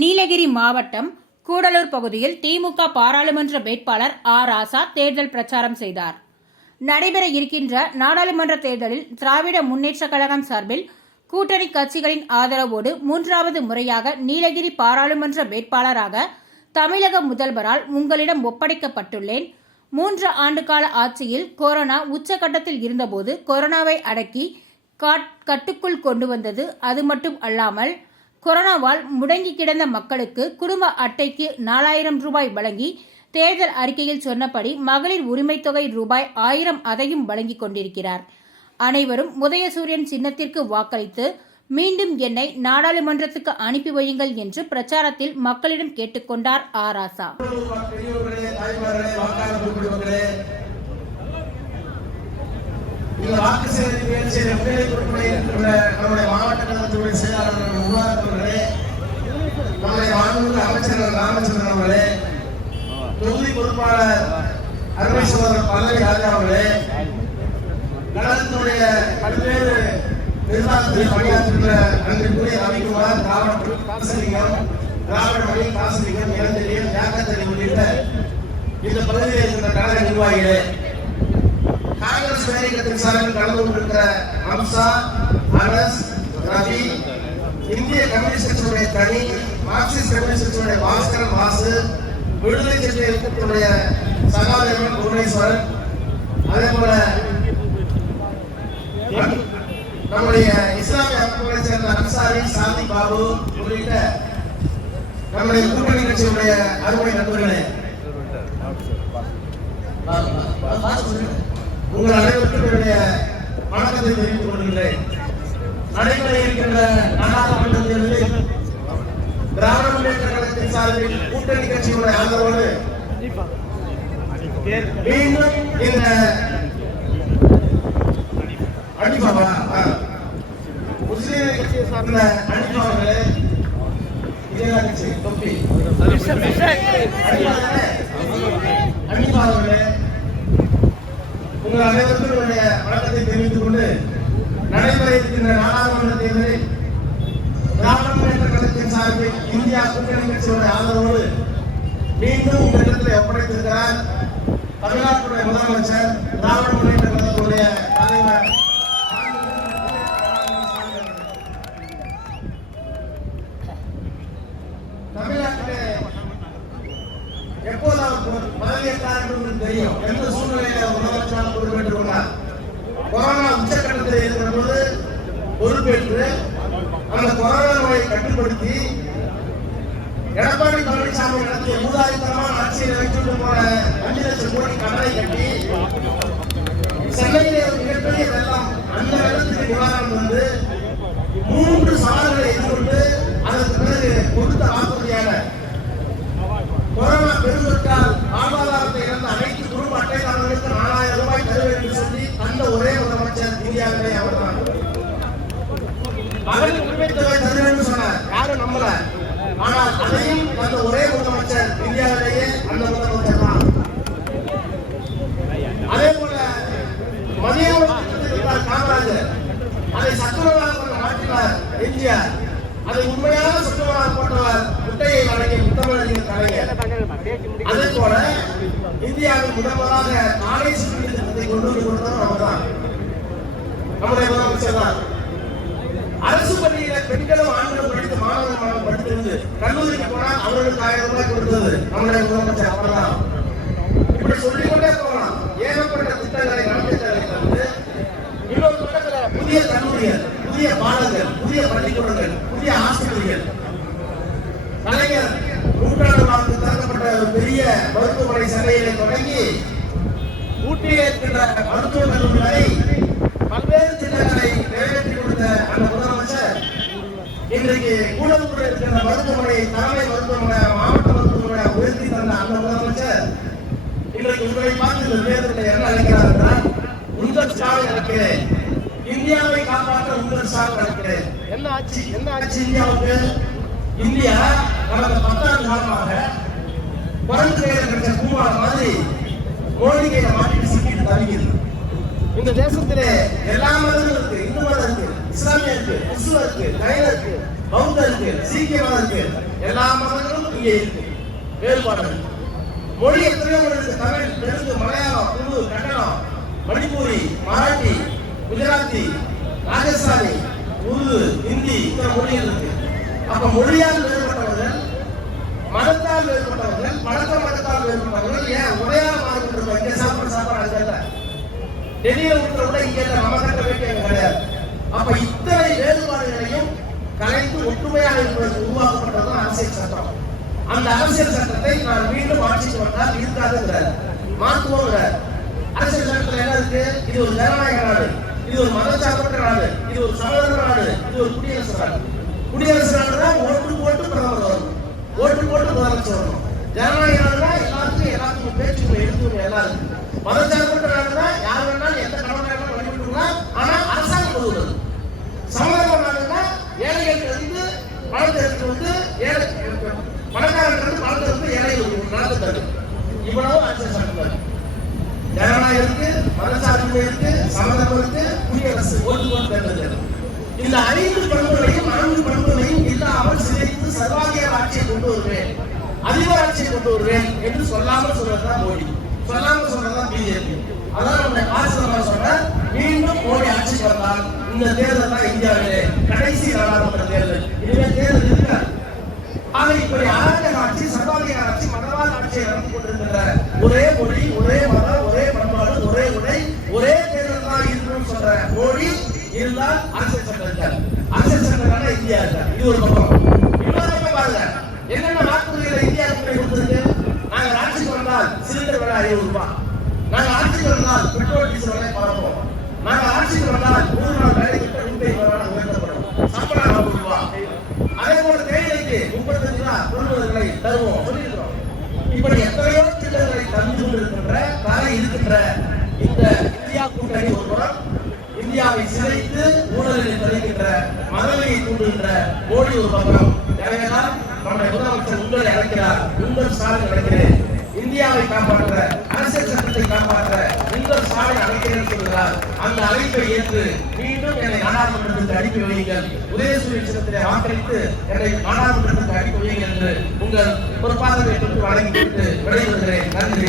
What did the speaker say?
நீலகிரி மாவட்டம் கூடலூர் பகுதியில் திமுக பாராளுமன்ற வேட்பாளர் ராசா தேர்தல் பிரச்சாரம் செய்தார். நடைபெற இருக்கின்ற நாடாளுமன்ற தேர்தலில் திராவிட முன்னேற்றக் கழகம் சார்பில் கூட்டணி கட்சிகளின் ஆதரவோடு 3வது முறையாக நீலகிரி பாராளுமன்ற வேட்பாளராக தமிழக முதல்வரால் உங்களிடம் ஒப்படைக்கப்பட்டுள்ளேன். 3 ஆண்டுகால ஆட்சியில் கொரோனா உச்சகட்டத்தில் இருந்தபோது கொரோனாவை அடக்கி கட்டுக்குள் கொண்டு வந்தது. அது மட்டும் அல்லாமல் கொரோனாவால் முடங்கி கிடந்த மக்களுக்கு குடும்ப அட்டைக்கு 4000 ரூபாய் வழங்கி தேர்தல் அறிக்கையில் சொன்னபடி மகளிர் உரிமை தொகை ரூபாய் 1000 அதையும் வழங்கிக் கொண்டிருக்கிறார். அனைவரும் உதயசூரியன் சின்னத்திற்கு வாக்களித்து மீண்டும் என்னை நாடாளுமன்றத்துக்கு அனுப்பி வையுங்கள் என்று பிரச்சாரத்தில் மக்களிடம் கேட்டுக்கொண்டார் ராசா. வாக்கு நம்முடைய மாவட்ட கழகத்துடைய செயலாளர் உருவாக்குவர்களே, நம்முடைய மாண்புமிகு அமைச்சர் ராமச்சந்திரன் அவர்களே, தொகுதி பொறுப்பாளர் அருமை சகோதரர் பல்லவி ராஜா அவர்களே, கழகத்தினுடைய பல்வேறு நிர்வாகத்தில் பணியாற்றுகிற அன்றைக்குரிய ரவிக்குமார், திராவிட மணி காசலிங்கம், இளந்தெளியன், ஜாக்கத்தலி உள்ளிட்ட இந்த பகுதியில் இருக்கின்ற கழக நிர்வாகிகளே, காங்கிரஸ் பேரியக்கத்தின் சார்பில் கலந்து கொண்டிருக்கிற அம்சா, அனஸ், ரவி, இந்திய கம்யூனிஸ்ட் கட்சியுடைய தனி, மார்க்சிஸ்ட் கம்யூனிஸ்ட் கட்சியுடைய பாஸ்கரன் வாசு, விடுதலை சிறுத்தை இயக்கத்தினுடைய சகாதேவன் புவனேஸ்வரன், அதே போல நம்முடைய இஸ்லாமிய அமைப்புகளை சேர்ந்த அன்சாரி, சாந்தி பாபு உள்ளிட்ட நம்முடைய கூட்டணி கட்சியுடைய அறுவடை நண்பர்களே, உங்கள் அனைவருக்கும் என்னுடைய வணக்கத்தை தெரிவித்துக் கொள்கின்றேன். நடைபெற இருக்கின்ற நாடாளுமன்ற தேர்தலில் திராவிட முன்னேற்ற கழகத்தின் சார்பில் கூட்டணி கட்சியுடைய ஆதரவோடு மீண்டும் இந்த அடிபாபா முஸ்லீம் கட்சியை சார்ந்த அடிபாவர்களே, விஜயராட்சி தொப்பி அடிபாவர்களே, உங்கள் அனைவருக்கும் என்னுடைய வணக்கத்தை தெரிவித்துக் கொண்டு நடைபெற இருக்கின்ற நாடாளுமன்ற தேர்தலில் திராவிட முன்னேற்ற கழகத்தின் சார்பில் இந்தியா கூட்டணி கட்சியுடைய ஆதரவோடு மீண்டும் உங்களிடத்தில் ஒப்படைத்திருக்கிறார் தமிழ்நாட்டுடைய முதலமைச்சர், திராவிட முன்னேற்ற கழகத்துடைய தலைவர். தமிழ்நாட்டிலே எப்போது அவர் பதவியேற்றார் என்று தெரியும். எந்த சூழ்நிலையில முதலமைச்சராக பொறுப்பேற்றுக் கொண்டார். கொரோனா உச்சகட்டத்தில் இருக்கிற போது பொறுப்பேற்று அந்த கொரோனா நோயை கட்டுப்படுத்தி எடப்பாடி பழனிசாமி நடத்திய மூதாதித்தனமான ஆட்சியை வைத்துட்டு போன 5 லட்சம் கோடி கடனை கட்டி சென்னையிலே ஒரு மிகப்பெரிய வெள்ளம், அந்த வெள்ளத்துக்கு நிவாரணம் வந்து 3 சவால்களை எதிர்கொண்டு அதற்கு பிறகு கொடுத்த வாக்குறுதியான கொரோனா பெருந்தொற்றால் வாழ்வாதாரத்தை இழந்த அனைத்து குடும்ப அட்டைதாரர்களுக்கு 4000 ரூபாய் தருவேன் என்று சொல்லி அந்த ஒரே முதலமைச்சர் இந்தியாவிலே அவர்தான். மகளிர் உரிமை தொகை தருவேன் சொன்னார், யாரும் நம்பல. ஆனால் அதையும் அந்த ஒரே முதலமைச்சர் இந்தியாவிலேயே அந்த முதலமைச்சர் தான். அதே போல மதிய உணவு காமராஜர் அதை சத்துணவாக மாற்றினார் எம்ஜிஆர். அதை உண்மையான சுற்றுலாவாக போட்டவர் முட்டையை வழங்கிய முத்தமிழறிஞர் கலைஞர். அதே போல இந்தியாவில் முதல்வராக நாளை சுற்றுலா திட்டத்தை கொண்டு வந்து கொடுத்தவர் அவர்தான், நம்முடைய முதலமைச்சர் தான். அரசு பள்ளியில பெண்களும் ஆண்களும் படித்து மாணவர்கள் படித்திருந்து கல்லூரிக்கு போனால் அவர்களுக்கு 1000 ரூபாய் கொடுத்தது நம்முடைய முதலமைச்சர் அவர்தான். இப்படி சொல்லிக்கொண்டே போகலாம். ஏகப்பட்ட திட்டங்களை நலத்திட்டங்களை தந்து இன்னொரு பக்கத்தில் புதிய கல்லூரிகள், புதிய பாடங்கள், புதிய பள்ளிக்கூடங்கள், புதிய ஆஸ்பத்திரிகள், கலைஞர் 100ஆண்டு வாழ்த்து திறக்கப்பட்ட ஒரு பெரிய மருத்துவமனை சந்தையிலே தொடங்கி ஊட்டியில் இருக்கின்ற மருத்துவ கல்லூரி வரை பல்வேறு திட்டங்களை நிறைவேற்றி கொடுத்த அந்த முதலமைச்சர் இன்றைக்கு கூடலூரில் இருக்கின்ற மருத்துவமனை தலைமை மருத்துவமனை மாவட்ட மருத்துவமனை உயர்த்தி தந்த அந்த முதலமைச்சர் இன்றைக்கு உங்களை பார்த்து இந்த தேர்தலில் என்ன அழைக்கிறார் என்றால், உங்கள் ஸ்டாலின் அழைக்கிறேன், இந்தியாவை காப்பாற்ற உங்கள் ஸ்டாலின் அழைக்கிறேன். என்ன ஆட்சி இந்தியாவுக்கு? இந்தியா கடந்த 10 ஆண்டு காலமாக குரங்கு கையில கிடைச்ச பூமால மாதிரி மோடி கையில மாட்டிட்டு சிக்கிட்டு தவிக்குது. இந்த தேசத்திலே எல்லா மதங்களும் இருக்கு, இந்து மதம் இருக்கு, இஸ்லாமிய இருக்கு, கிறிஸ்துவ இருக்கு, ஜைன இருக்கு, பௌத்தம் இருக்கு, சீக்கிய மதம் இருக்கு, எல்லா மதங்களும் இங்கே இருக்கு. வேறுபாடு மொழி எத்தனையோ மொழி இருக்கு. தமிழ், தெலுங்கு, மலையாளம், துளு, கன்னடம், மணிப்பூரி, மராட்டி, குஜராத்தி, ராஜஸ்தானி, உருது, ஹிந்தி, இத்தனை மொழிகள் இருக்கு. அப்ப மொழியால் வேறுபட்டவர்கள், மதத்தால் வேறுபட்டவர்கள், மதத்தால் வேறுபட்டவர்கள் ஏன் உடையால மாறிக்கொண்டிருக்கோம்? இங்க சாப்பாடு அங்க டெல்லியில இருக்கிற கூட இங்க நம்ம கட்ட வேண்டிய கிடையாது. அப்ப இத்தனை வேறுபாடுகளையும் கலைந்து ஒற்றுமையாக இருப்பதற்கு உருவாக்கப்பட்டது அரசியல் சட்டம். அந்த அரசியல் சட்டத்தை நான் மீண்டும் ஆட்சிக்கு வந்தால் இருக்காதுங்கிறார், மாற்றுவோங்கிறார். அரசியல் சட்டத்தில் என்ன இருக்கு? இது ஒரு ஜனநாயக நாடு, இது ஒரு மதச்சார்பற்ற நாடு, இது ஒரு சமதர்ம நாடு, இது ஒரு குடியரசு நாடு. குடியரசு நாடுனா ஓட்டு போட்டு பிரதமர் வரணும், ஓட்டு போட்டு முதலமைச்சர் வரணும். ஜனநாயக நாடுனா எல்லாத்துக்கும் பேச்சுரிமை எடுத்துக்கணும் எல்லாரும். மதச்சார்பற்ற நாடுனா யார் வேணாலும் எந்த கடவுளாலும் வழிபட்டுக்கலாம், ஆனா அரசாங்கம் பொதுவுறது. சமதர்ம நாடுனா ஏழைகளுக்கு வந்து பணத்தை எடுத்து வந்து ஏழை பணக்காரர்கள் பணத்தை வந்து ஏழைகளுக்கு நாடு தரும். இவ்வளவு அரசியல் சட்டம். ஜனநாயகம் இருக்கு, மதச்சார்பு இருக்கு, சமதர்மம் இருக்கு, குடியரசு, ஓட்டு போட்டு தேர்ந்தது. இந்த 5 பண்புகளையும் 4 பண்புகளையும் இல்லாமல் சிதைத்து சர்வாதிகார ஆட்சியை கொண்டு வருவேன், அதிகார ஆட்சியை கொண்டு வருவேன் என்று சொல்லாமல் சொல்றதுதான் மோடி, சொல்லாமல் சொல்றதுதான் பிஜேபி. அதான் நம்ம ஆசிரியர் சொல்ற, மீண்டும் மோடி ஆட்சிக்கு வந்தால் இந்த தேர்தல் தான் இந்தியாவிலே கடைசி நாடாளுமன்ற தேர்தல். இனிமேல் தேர்தல் இருக்காது. ஆக இப்படி அராஜக ஆட்சி, சர்வாதிகார ஆட்சி, மதவாத ஆட்சியை நடத்தி கொண்டிருக்கின்ற ஒரே மொழி, ஒரே மதம், ஒரே பண்பாடு, ஒரே உடை, ஒரே தேர்தல் தான் இருக்கணும்னு சொல்ற மோடி இருந்தால் அரசியல் சட்டம் இருக்காது. அரசியல் சட்டம் இந்தியா இருக்காது. இது ஒரு பக்கம். இன்னொரு பக்கம் பாருங்க, என்னென்ன வாக்குறுதிகளை இந்தியா கூட்டணி கொடுத்திருக்கு. நாங்கள் ஆட்சிக்கு வந்தால் சிலிண்டர் விலை 50 ரூபாய், நாங்கள் ஆட்சிக்கு வந்தால் பெட்ரோல் டீசல் விலை பரப்போம், நாங்கள் ஆட்சிக்கு வந்தால் 100 நாள் வேலை திட்டம் 150 உயர்த்தப்படும், சம்பளம் 40 ரூபாய், அதே போல தேயிலைக்கு 35 ரூபாய் கொள்முதல்களை தருவோம் சொல்லியிருக்கிறோம். இப்படி எத்தனையோ திட்டங்களை தந்து கொண்டிருக்கின்ற தலை இருக்கின்ற இந்த இந்தியா கூட்டணி ஒருவரும் இந்தியாவை சிதைத்து ஊழலில் தருகின்ற மதவையை தூண்டுகின்ற மோடி ஒரு பக்கம். எனவேதான் நம்முடைய முதலமைச்சர் உங்களை அழைக்கிறார், உங்கள் ஸ்டாலின் அழைக்கிறேன், இந்தியாவை காப்பாற்ற, அரசியல் சட்டத்தை காப்பாற்ற உங்கள் ஸ்டாலின் அழைக்கிறேன் சொல்கிறார். அந்த அழைப்பை ஏற்று மீண்டும் என்னை நாடாளுமன்றத்துக்கு அனுப்பி வையுங்கள், உதயசூரிய சின்னத்திலே வாக்களித்து என்னை நாடாளுமன்றத்துக்கு அனுப்பி வையுங்கள் என்று உங்கள் பொறுப்பாளர்களை வழங்கி விட்டு விடைபெறுகிறேன். நன்றி.